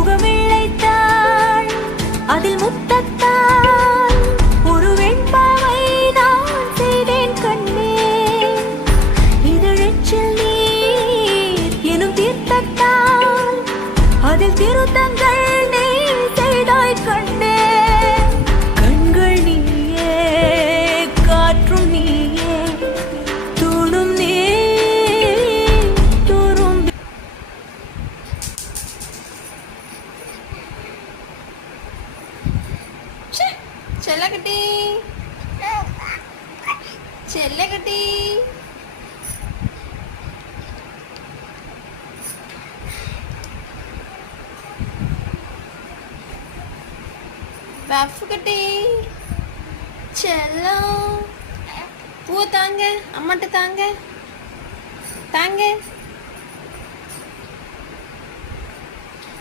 முகமிழைத்தாள் அதில் முத்தத்தால் ஒரு வெண்பாவை நான் செய்தேன் கண்ணே. இதழெச்சில் நீர் எனும் தீர்த்தத்தால் அதில் திருத்தங்கள் நீ செய்தாய் கண்ணே. கண்கள் நீயே காற்றும் நீயே தூணும் நீ தூரும். செல்லக்குட்டி செல்லக்குட்டி பஃப்குட்டி செல்லம் பூ தாங்க, அம்மாட்ட தாங்க தாங்க.